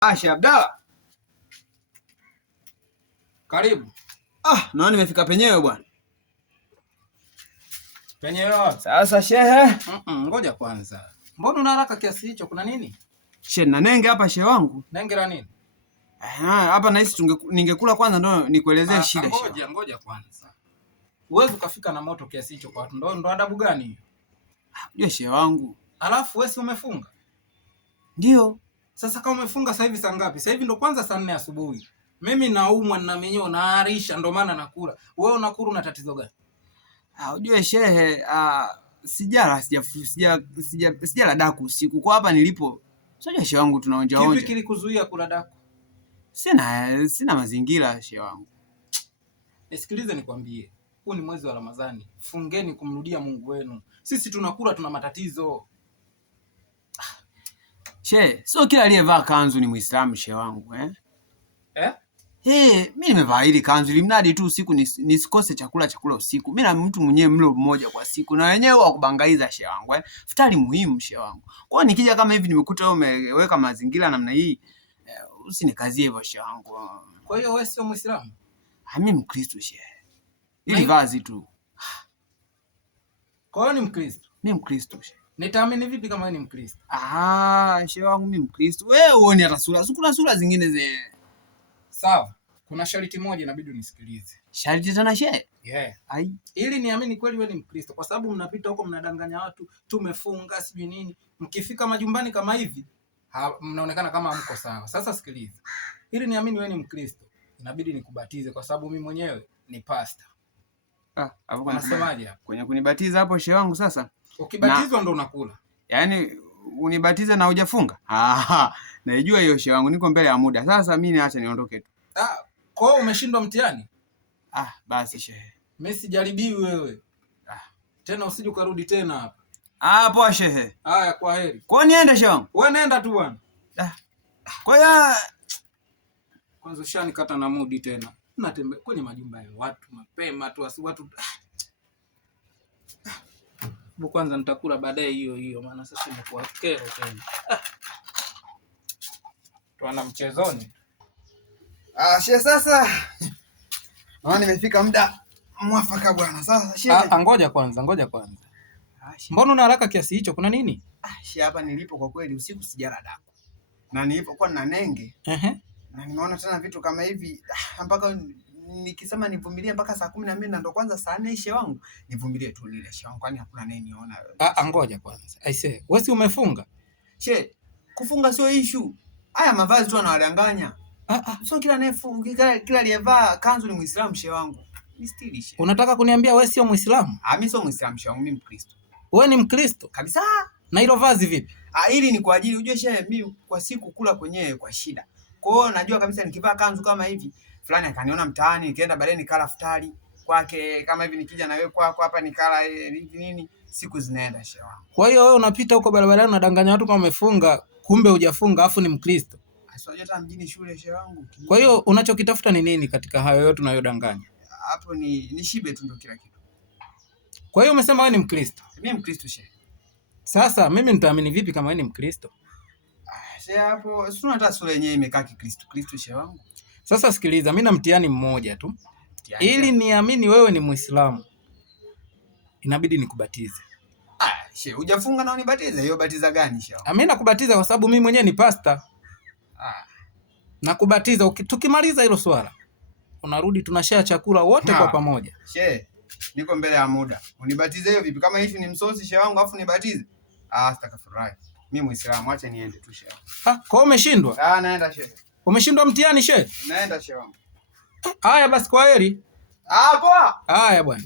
Asha Abdalla. Karibu. Naona nimefika penyewe bwana. Penyewe sasa shehe. Ngoja kwanza. Mbona una haraka kiasi hicho? Kuna nini? Shehe, na nenge hapa shehe wangu. Nenge la nini? Hapa nahisi ningekula kwanza ndo nikuelezee shida. Ngoja kwanza. Uwezi ukafika na moto kiasi hicho kwa watu. Ndo adabu gani hiyo? Unajua shehe wangu. Alafu wewe si umefunga? Ndio. Sasa kama umefunga sasa hivi saa ngapi? Sasa hivi ndo kwanza saa 4 asubuhi. Mimi naumwa na minyoo naarisha ndo maana nakula. Wewe unakula una tatizo gani? Unajua shehe, sijala daku usiku. Kwa hapa nilipo. Sio shehe wangu tunaonja onja. Kipi kilikuzuia kula daku? Sina mazingira shehe wangu. Nisikilize nikwambie. Huu ni mwezi wa Ramadhani. Fungeni kumrudia Mungu wenu. Sisi tunakula tuna matatizo. Shehe, sio kila aliyevaa kanzu ni Muislamu shehe wangu, mimi nimevaa hili kanzu ili mradi tu usiku nisikose chakula usiku. Mimi na mtu mwenyewe mlo mmoja kwa siku na wenyewe wa kubangaiza shehe wangu, Futari muhimu shehe wangu. Kwa hiyo nikija kama hivi nimekuta wewe umeweka mazingira namna hii, usinikazie hivyo shehe wangu. Kwa hiyo wewe sio Muislamu? Mimi Mkristo shehe. Hili vazi tu. Kwa hiyo ni Mkristo? Mimi Mkristo shehe. Nitaamini vipi kama wewe ni Mkristo? Shehe wangu mimi Mkristo. Wewe uone hata sura. Kuna sura zingine Sawa. Kuna sharti moja inabidi unisikilize. Sharti tena shehe? Yeah. Ili niamini kweli wewe ni Mkristo, kwa sababu mnapita huko mnadanganya watu, tumefunga sijui nini. Mkifika majumbani kama hivi, mnaonekana kama hamko sawa. Sasa sikiliza. Ili niamini wewe ni Mkristo, inabidi nikubatize kwa sababu mimi mwenyewe ni pastor. Hapo unasemaje hapo? Kwenye kunibatiza hapo shehe wangu sasa? Ukibatizwa ndo unakula. Yaani unibatize na hujafunga? Naijua hiyo shehe wangu, niko mbele ya muda. Sasa mimi acha niondoke tu. Kwa hiyo umeshindwa mtihani? Basi shehe. Mimi sijaribii wewe. Tena usije ukarudi tena hapa. Poa shehe. Haya, kwa heri. Kwa niende shehe wangu? Wewe nenda tu bwana. Kwa hiyo kwanza ushanikata na mudi tena. Natembea kwenye majumba ya watu mapema tu watu. Kwanza nitakula baadaye hiyo maana sasa nimekuwa kero tena. Tuana mchezoni. Shehe sasa. Naona nimefika muda mwafaka bwana. Sasa shehe. Ngoja kwanza. Mbona una haraka kiasi hicho? Kuna nini? Shehe, hapa nilipo kwa kweli usiku sijala daku. Na nilipokuwa na nenge. Na nimeona tena vitu kama hivi mpaka nikisema nivumilie mpaka saa 12 na ndo kwanza saa 4 shehe wangu. Nivumilie tu lile shehe wangu, kwani hakuna nini niona. Ngoja kwanza. Wewe si umefunga? Shehe, kufunga sio issue. Haya mavazi tu anawadanganya. Sio kila aliyevaa kanzu ni Muislamu shehe wangu. Ni stili shehe. Unataka kuniambia wewe sio Muislamu? Mimi sio Muislamu shehe wangu, mimi Mkristo. Wewe ni Mkristo? Kabisa. Na hilo vazi vipi? Hili ni kwa ajili ujue shehe, mimi kwa siku kula kwenyewe kwa shida. Kwa hiyo najua kabisa nikivaa kanzu kama hivi, fulani akaniona mtaani, nikaenda baadaye nikala futari kwake kama hivi, nikija na wewe kwako hapa nikala nini, siku zinaenda shehe wangu. Kwa hiyo wewe unapita huko barabarani unadanganya watu kama umefunga, kumbe hujafunga afu ni Mkristo. Hata mjini shule shehe wangu. Kwa hiyo unachokitafuta ni nini katika hayo yote unayodanganya? Hapo ni shibe tu ndio kila kitu. Kwa hiyo umesema wewe ni Mkristo? Mimi Mkristo shehe. Sasa mimi nitaamini vipi kama wewe ni Mkristo? Shehe, hapo sio hata sura yenyewe imekaa Kristo shehe wangu. Sasa sikiliza, mimi na mtihani mmoja tu. Ili niamini wewe ni Muislamu, inabidi nikubatize. Shehe, hujafunga na unibatize? Hiyo batiza gani shehe? Mimi nakubatiza kwa sababu mimi mwenyewe ni pastor. Nakubatiza, tukimaliza hilo swala unarudi tunashare chakula wote kwa pamoja. Shehe, niko mbele ya muda. Unibatize hiyo vipi? Kama hivi ni msosi shehe wangu afu nibatize? Sitakafurahi. Mimi Muislamu, acha niende tu shehe. Kwa hiyo umeshindwa? Naenda shehe. Umeshindwa mtihani shehe? Naenda shehe wangu. Haya basi, kwa heri. Poa. Haya bwana.